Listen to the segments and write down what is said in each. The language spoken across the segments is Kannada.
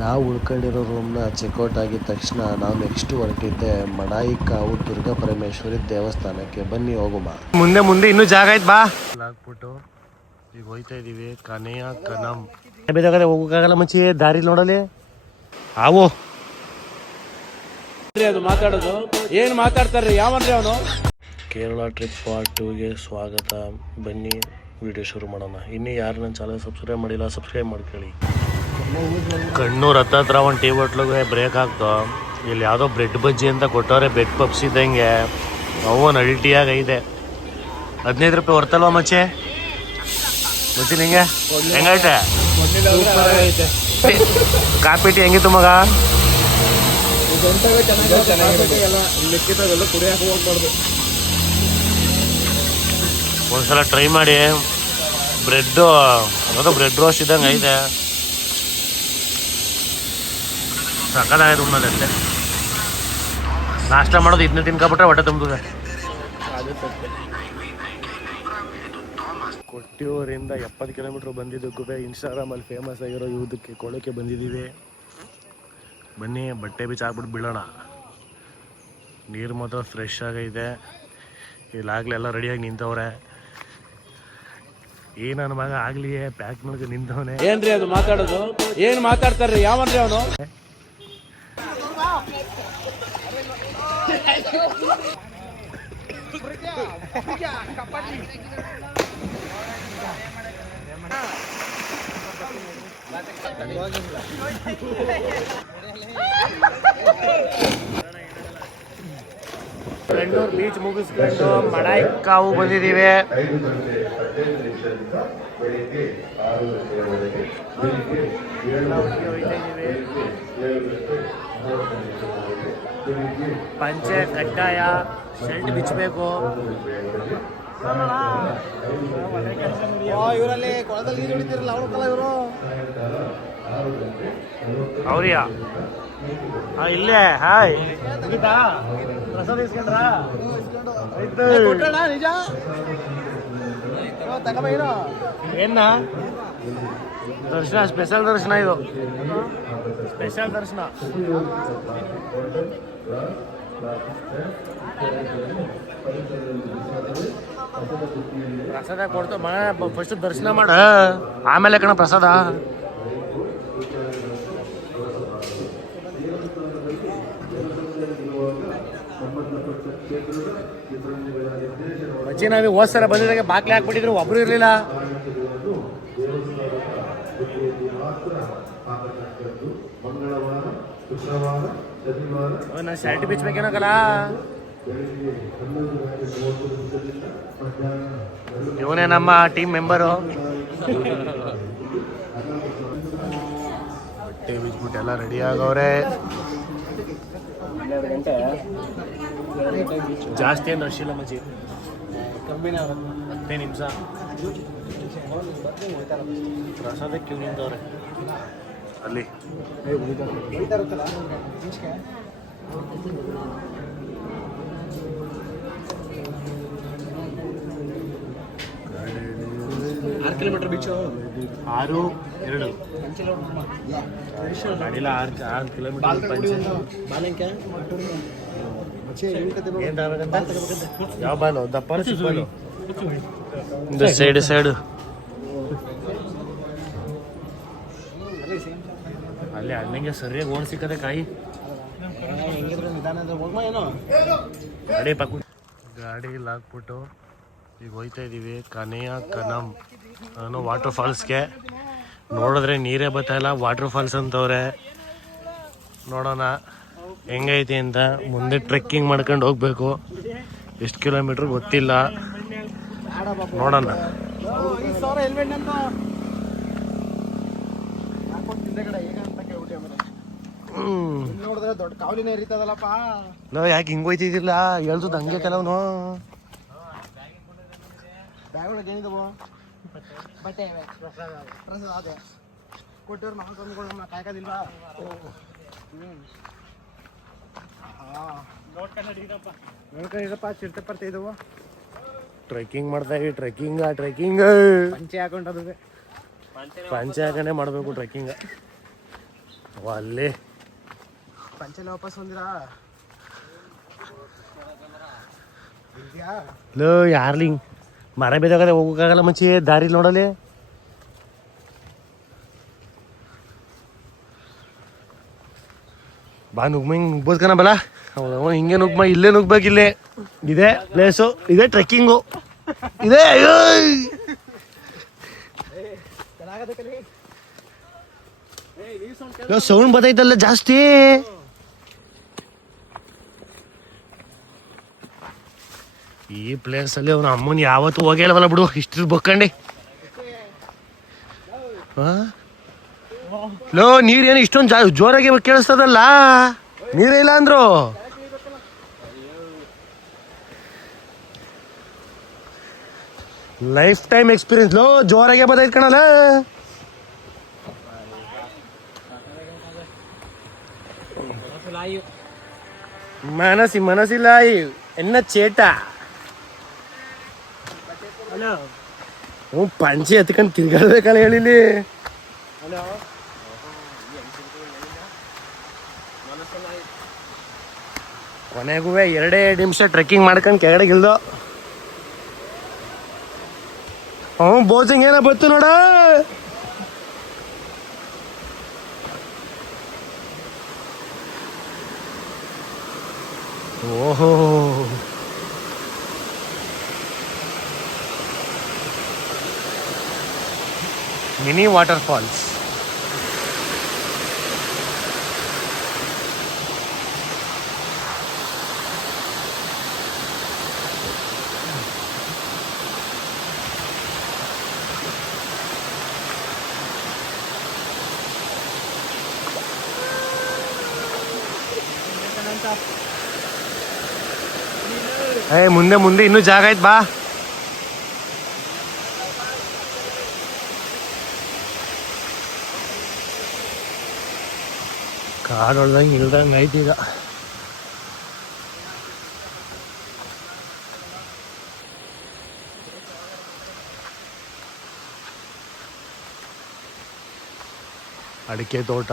ನಾವು ಉಳ್ಕೊಂಡಿರೋ ರೂಮ್ನ ಚೆಕ್ಔಟ್ ಆಗಿದ ತಕ್ಷಣ ನಾವು ನೆಕ್ಸ್ಟ್ ಹೊರಟಿದ್ದೆ ಮಡಾಯಿಕಾವು ದುರ್ಗಾ ಪರಮೇಶ್ವರಿ ದೇವಸ್ಥಾನಕ್ಕೆ. ಬನ್ನಿ ಹೋಗುಮ. ಮುಂದೆ ಮುಂದೆ ಇನ್ನೂ ಜಾಗ ಐತ್ ಬಾ ಹಾಕ್ಬಿಟ್ಟು ಈಗ ಹೋಯ್ತಾ ಇದೀವಿ. ಕನೆಯ ಕನಂ ಬೇಕಾದ್ರೆ ಹೋಗಕ್ಕಾಗಲ್ಲ ಮಚ್ಚಿ, ದಾರಿ ನೋಡಲಿ ಆವು ಅದು ಮಾತಾಡೋದು ಏನು ಮಾತಾಡ್ತಾರೆ ಯಾವನ್ರಿ ಅವನು. ಕೇರಳ ಟ್ರಿಪ್ ಪಾರ್ಟ್ 2ಗೆ ಸ್ವಾಗತ. ಬನ್ನಿ ವಿಡಿಯೋ ಶುರು ಮಾಡೋಣ. ಇನ್ನೂ ಯಾರು ನನ್ನ ಚಾನಲ್ ಸಬ್ಸ್ಕ್ರೈಬ್ ಮಾಡಿಲ್ಲ ಸಬ್ಸ್ಕ್ರೈಬ್ ಮಾಡ್ಕೊಳ್ಳಿ. ಕಣ್ಣೂರು ಹತ್ರ ಒಂದು ಟೀ ಹೋಟ್ಲಿಗೆ ಬ್ರೇಕ್ ಆಗ್ತು. ಇಲ್ಲಿ ಯಾವುದೋ ಬ್ರೆಡ್ ಬಜ್ಜಿ ಅಂತ ಕೊಟ್ಟವ್ರೆ, ಬೆಡ್ ಪಪ್ಸ್ ಇದ್ದಂಗೆ. ಅವು ನಲ್ಟಿಯಾಗಿ ಐತೆ. 15 ರೂಪಾಯಿ ಹೊರ್ತಲ್ವ ಮಚ್ಚೆ? ಮಚ್ಚಿ ನಿಂಗೆ ಹೆಂಗೈತೆ? ಕಾಪಿ ಟೀ ಹೆಂಗಿತ್ತು ಮಗ? ಒಂದ್ಸಲ ಟ್ರೈ ಮಾಡಿ. ಬ್ರೆಡ್ಡು ಅದು ಬ್ರೆಡ್ ರೋಸ್ಟ್ ಇದ್ದಂಗೆ ಐತೆ. ಸಕ್ಕದಾಗೈತೆ ಉಣ್ಣೋದಂತೆ. ನಾಷ್ಟ ಮಾಡೋದು ಇದನ್ನ ತಿನ್ಕೊಬಿಟ್ರೆ ಹೊಟ್ಟೆ ತುಂಬಿದೆ. ಕೊಟ್ಟಿಯೂರಿಂದ 70 ಕಿಲೋಮೀಟ್ರ್ ಬಂದಿದ್ದಕ್ಕೂ ಇನ್ಸ್ಟಾಗ್ರಾಮಲ್ಲಿ ಫೇಮಸ್ ಆಗಿರೋ ಯೂದಕ್ಕೆ ಕೊಳಕ್ಕೆ ಬಂದಿದ್ದೀವಿ. ಬನ್ನಿ ಬಟ್ಟೆ ಬೀಚ್ ಹಾಕ್ಬಿಟ್ಟು ಬೀಳೋಣ. ನೀರು ಮಾತ್ರ ಫ್ರೆಶ್ ಆಗೈತೆ. ಇಲ್ಲಾಗಲೇ ಎಲ್ಲ ರೆಡಿಯಾಗಿ ನಿಂತವ್ರೆ. ನನ್ನ ಮಗ ಆಗ್ಲಿ ಪ್ಯಾಕ್ ಮಾಡ್ಕೊಂಡು ನಿಂತವನೆ. ಏನ್ರಿ ಅದು ಮಾತಾಡೋದು ಏನು ಮಾತಾಡ್ತಾರ್ರಿ ಯಾವನ್ರಿ ಅವನು? ಬೆಂಗಳೂರು ಬೀಚ್ ಮುಗಿಸ್ಕೊಂಡು ಮಡಾಯಿಕಾವು ಬಂದಿದ್ದೀವಿ. ಪಂಚೆ ಕಡ್ಡಾಯ, ಶರ್ಟ್ ಬಿಚ್ಚಬೇಕು. ಇವರಲ್ಲಿ ಕೊಳದಲ್ಲಿ ನೀರು ಹೊಡಿತಿರಲ್ಲ ಅವ್ರಕ್ಕಲ್ಲ ಇವರು. ಅವ್ರಿಯಾ ಇಲ್ಲೇ ಹಾಯ್ ಮುಗಿತಾ? ಪ್ರಸಾದ ಇಸ್ಕೊಂಡ್ರ ನಿಜ ಏನ? ದರ್ಶನ ಸ್ಪೆಷಲ್ ದರ್ಶನ, ಇದು ಸ್ಪೆಷಲ್ ದರ್ಶನ. ಪ್ರಸಾದ ಕೊಡ್ತಾವ ಮಗ. ಫಸ್ಟ್ ದರ್ಶನ ಮಾಡ, ಆಮೇಲೆ ಕಣ ಪ್ರಸಾದ. ಮಚ್ಚಿ ನಾವೀಗ ಹೋದ್ ಸಲ ಬಂದಿದ್ದಾಗ ಬಾಕ್ಲೆ ಹಾಕ್ಬಿಟ್ಟಿದ್ರು, ಒಬ್ರು ಇರ್ಲಿಲ್ಲ. ನಾ ಶರ್ಟ್ ಬಿಚ್ಚಬೇಕೇನಕಲ್ಲ. ಇವನೇ ನಮ್ಮ ಟೀಮ್ ಮೆಂಬರು. ಬಟ್ಟೆ ಬಿಚ್ಬಿಟ್ಟು ಎಲ್ಲ ರೆಡಿ ಆಗವ್ರೆ. ಜಾಸ್ತಿ ಏನು ರಶ್ ಇಲ್ಲ ಮಚ್ಚಿ, 10 ನಿಮಿಷ. ಪ್ರಸಾದಕ್ಕೆ ನಿಂತವ್ರೆ ಅಲ್ಲಿ. Kilometre beach 6-2 ಗಾಡಿಲ್ಲ 6 kilometre. ಯಾವ ಬಾಲು ದಪ್ಪ ಸಿಕ್ಬಾಲು ಸೈಡ್ ಸೈಡ್ ಅಲ್ಲಿ ಅಣ್ಣಂಗೆ ಸರಿಯಾಗಿ ಓಡ್ ಸಿಕ್ಕದೆ ಕಾಯಿ. ಗಾಡಿ ಪಕ್ಕ ಗಾಡಿ ಹಾಕ್ಬಿಟ್ಟು ಈಗ ಹೋಯ್ತಾ ಇದ್ದೀವಿ ಕನೆಯ ಕನಂ ಅನ್ನೋ ವಾಟರ್ ಫಾಲ್ಸ್ಗೆ. ನೋಡಿದ್ರೆ ನೀರೇ ಬರ್ತಾಯಿಲ್ಲ, ವಾಟರ್ ಫಾಲ್ಸ್ ಅಂತವ್ರೆ. ನೋಡೋಣ ಹೆಂಗೈತಿ ಅಂತ. ಮುಂದೆ ಟ್ರೆಕ್ಕಿಂಗ್ ಮಾಡ್ಕೊಂಡು ಹೋಗ್ಬೇಕು. ಎಷ್ಟು ಕಿಲೋಮೀಟ್ರ್ ಗೊತ್ತಿಲ್ಲ, ನೋಡೋಣ. ನೋಡಿದ್ರೆ ದೊಡ್ಡ ಕಾವಲಿನೇ ಇರ್ತದಲ್ಲಪ್ಪ. ನಾವು ಯಾಕೆ ಹಿಂಗೆ ಹೋಯ್ತಿದ್ದಿಲ್ಲ ಹೇಳ್ದು ಹಂಗೆ ಕೆಲವನು ಬ್ಯಾಗ್ ಏನಿದವು ಬಟ್ಟೆ ಪ್ರಸಾದ ಅದೇ ಕೊಟ್ಟವ್ರು ನಾವು ತಂದುಕೊಳ್ಳೋಣ ಕಾಯ್ಕೋದಿಲ್ವಾ? ನೋಡ್ಕೊಂಡಿರಪ್ಪ ಚಿರತೆ ಬರ್ತಾ ಇದ್ದವು. ಟ್ರೆಕ್ಕಿಂಗ್ ಮಾಡ್ತಾ ಇವಿ. ಟ್ರೆಕ್ಕಿಂಗ್ ಪಂಚೆ ಹಾಕೊಂಡದ್ದು ಪಂಚೆ ಹಾಕೊಂಡೇ ಮಾಡಬೇಕು ಟ್ರೆಕ್ಕಿಂಗ್. ಅಲ್ಲಿ ಪಂಚೆಲ್ಲ ವಾಪಸ್ ಬಂದಿರಾ ಇದ್ಯಾ ಲೋ ಯಾರ್ಲಿ ಮರ ಬೇದಾಗದೆ ಹೋಗೋಕ್ಕಾಗಲ್ಲ ಮಚ್ಚಿ ದಾರಿ ನೋಡಲಿ. ಬಾ ನುಗ್ಮ ಹಿಂಗೆ ನುಗ್ಬೋದು ಕಣ ಬಲ. ಹೌದವ ಹಿಂಗೆ ನುಗ್ಮ ಇಲ್ಲೇ ನುಗ್ಬೇಕಿಲ್ಲೇ ಇದೇ ಪ್ಲೇಸು, ಇದೇ ಟ್ರೆಕ್ಕಿಂಗು ಇದೇ. ಸೌಂಡ್ ಬರ್ತೈತಲ್ಲ ಜಾಸ್ತಿ. ಈ ಪ್ಲೇಸ್ ಅಲ್ಲಿ ಅವ್ನ ಅಮ್ಮನ್ ಯಾವತ್ತು ಹೋಗಿಲ್ಲವಲ್ಲ ಬಿಡು, ಇಷ್ಟು ಬಕ್ಕಂಡಿ. ಲೋ ನೀರೇನು ಇಷ್ಟೊಂದು ಜೋರಾಗಿ ಕೇಳಿಸ್ತದಲ್ಲ, ನೀರೇ ಇಲ್ಲ ಅಂದ್ರು. ಲೈಫ್ ಟೈಮ್ ಎಕ್ಸ್ಪೀರಿಯನ್ಸ್ ಲೋ, ಜೋರಾಗೆ ಬರ್ತೈತ್ ಕಣಲ್ಲ. ಮನಸ್ಸಿಲ್ಲ ಎನ್ನ ಚೇಟ. ಹ್ಞೂ ಪಂಚೆ ಎತ್ಕೊಂಡು ತಿರ್ಗಾಡ್ಬೇಕಲ್ಲ ಹೇಳಿಲಿ. ಕೊನೆಗೂ 2 ನಿಮಿಷ ಟ್ರೆಕ್ಕಿಂಗ್ ಮಾಡ್ಕೊಂಡು ಕೆಳಗಡೆ ಇಳ್ದು. ಹ್ಞೂ ಬೋಸಿಂಗ್ ಏನೋ ಬತ್ತು ನೋಡ. ಓಹೋ ಮಿನಿ ವಾಟರ್ ಫಾಲ್ಸ್. ಮುಂದೆ ಇನ್ನೂ ಜಾಗ ಐತ್ ಬಾ. ಕಾಡು ಹೊಳ್ದಂಗೆ ಇಳ್ದಂಗೆ ಐತಿ ಈಗ. ಅಡಿಕೆ ತೋಟ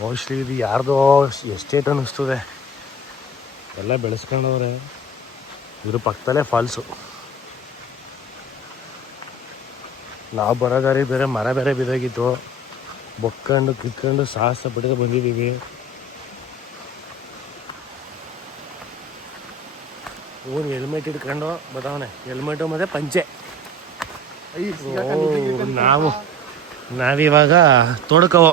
ಮೋಸ್ಟ್ಲಿ ಇದು ಯಾರ್ದೋ ಎಸ್ಟೇಟ್ ಅನ್ನಿಸ್ತದೆ, ಎಲ್ಲ ಬೆಳೆಸ್ಕೊಂಡವ್ರೆ. ಇದ್ರ ಪಕ್ಕದಲ್ಲೇ ಫಾಲ್ಸು. ನಾವು ಬರೋದಾರಿ ಬೇರೆ ಮರ ಬೇರೆ ಬಿದ್ದೋಗಿತ್ತು, ಬೊಕ್ಕೊಂಡು ಕಿತ್ಕೊಂಡು ಸಾಹಸ ಪಡೆದು ಬಂದಿದ್ದೀವಿ. ಇವನು ಹೆಲ್ಮೆಟ್ ಇಟ್ಕೊಂಡು ಬದವನೆ, ಹೆಲ್ಮೆಟು ಮತ್ತು ಪಂಚೆ. ನಾವಿವಾಗ ತೋಡ್ಕವೋ.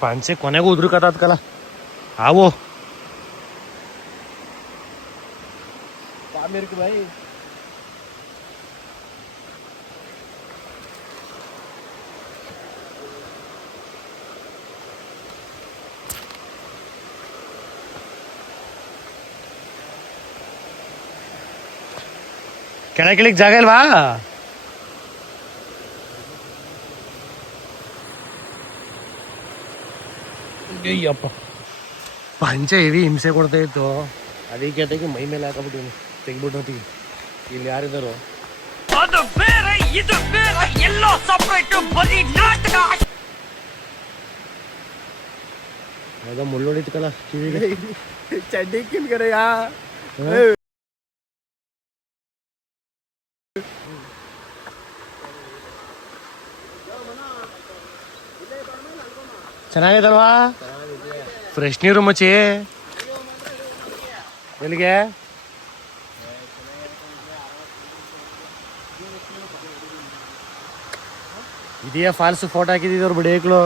ಪಂಚೆ ಕೊನೆಗೂ ಉದ್ರಕತ್ತಾತ್ಕಲ್ಲ ಆವೋ. भाई ಕೆಳಗಿಳಿಗೆ ಜಾಗ ಇಲ್ವಾ? ಅಯ್ಯಪ್ಪ ಪಂಚೆ ಹೆವಿ ಹಿಂಸೆ ಕೊಡ್ತಾ ಇತ್ತು, ಅದಕ್ಕೆ ತೆಗಿ ಮೈ ಮೇಲೆ ಹಾಕಬಿಟ್ಟು ತೆಗಿಬಿಟ್ಟು. ಇಲ್ಲಿ ಯಾರಿದ್ದಾರೋ ಅದು ಬೇರೆ ಇದು ಬೇರೆ ಎಲ್ಲೋ ಸಪರೇಟ್ ಬರೀ ನಾಟಕ. ಅದ ಮುಳ್ಳೊಡಿತ್ಕಲ್ಲ ಕಿವಿಗೆ. ಚಡ್ಡಿ ಕಿನ್ಕರೆ ಯಾ ಚೆನ್ನಾಗೈತಲ್ವಾ? ಫ್ರೆಶ್ ನೀರು ಮಚ್ಚಿ. ಎಲ್ಲಿಗೆ ಇದೆಯಾ ಫಾಲ್ಸ್ ಫೋಟೋ ಹಾಕಿದ್ರು ಬಿಡೇಕ್ಲು.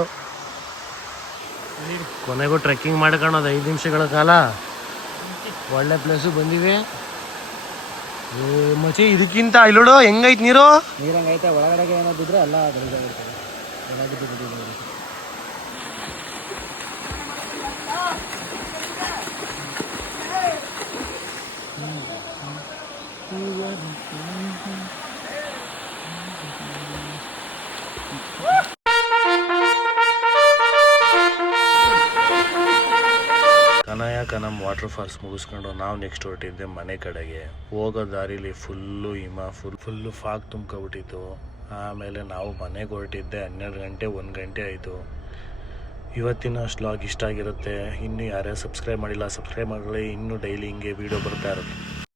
ಕೊನೆಗೂ ಟ್ರೆಕ್ಕಿಂಗ್ ಮಾಡ್ಕೊಳ್ಳೋದು 5 ನಿಮಿಷಗಳ ಕಾಲ. ಒಳ್ಳೆ ಪ್ಲೇಸು ಬಂದಿವಿ ಮಚ್ಚಿ. ಇದಕ್ಕಿಂತ ಇಲ್ಲೋಡು ಹೆಂಗೈತೆ ನೀರು, ನೀರಂಗೈತೆ. ಒಳಗಡೆಗೆ ಏನೋ ಬಿದ್ರೆ ಅಲ್ಲ ತನಕ ನಮ್ಮ ವಾಟರ್ ಫಾಲ್ಸ್ ಮುಗಿಸ್ಕೊಂಡು ನಾವು ನೆಕ್ಸ್ಟ್ ಹೊರಟಿದ್ದೆ ಮನೆ ಕಡೆಗೆ. ಹೋಗೋ ದಾರಿಲಿ ಫುಲ್ಲು ಹಿಮ, ಫುಲ್ಲು ಫಾಗ್ ತುಂಬ್ಕೊಬಿಟ್ಟಿತ್ತು. ಆಮೇಲೆ ನಾವು ಮನೆಗೆ ಹೊರಟಿದ್ದೆ 12 ಗಂಟೆ 1 ಗಂಟೆ ಆಯಿತು. ಇವತ್ತಿನ ವ್ಲಾಗ್ ಇಷ್ಟ ಆಗಿರುತ್ತೆ. ಇನ್ನೂ ಯಾರ್ಯಾರು ಸಬ್ಸ್ಕ್ರೈಬ್ ಮಾಡಿಲ್ಲ ಸಬ್ಸ್ಕ್ರೈಬ್ ಮಾಡಲಿ. ಇನ್ನೂ ಡೈಲಿ ಹಿಂಗೆ ವೀಡಿಯೋ ಬರ್ತಾ ಇರುತ್ತೆ.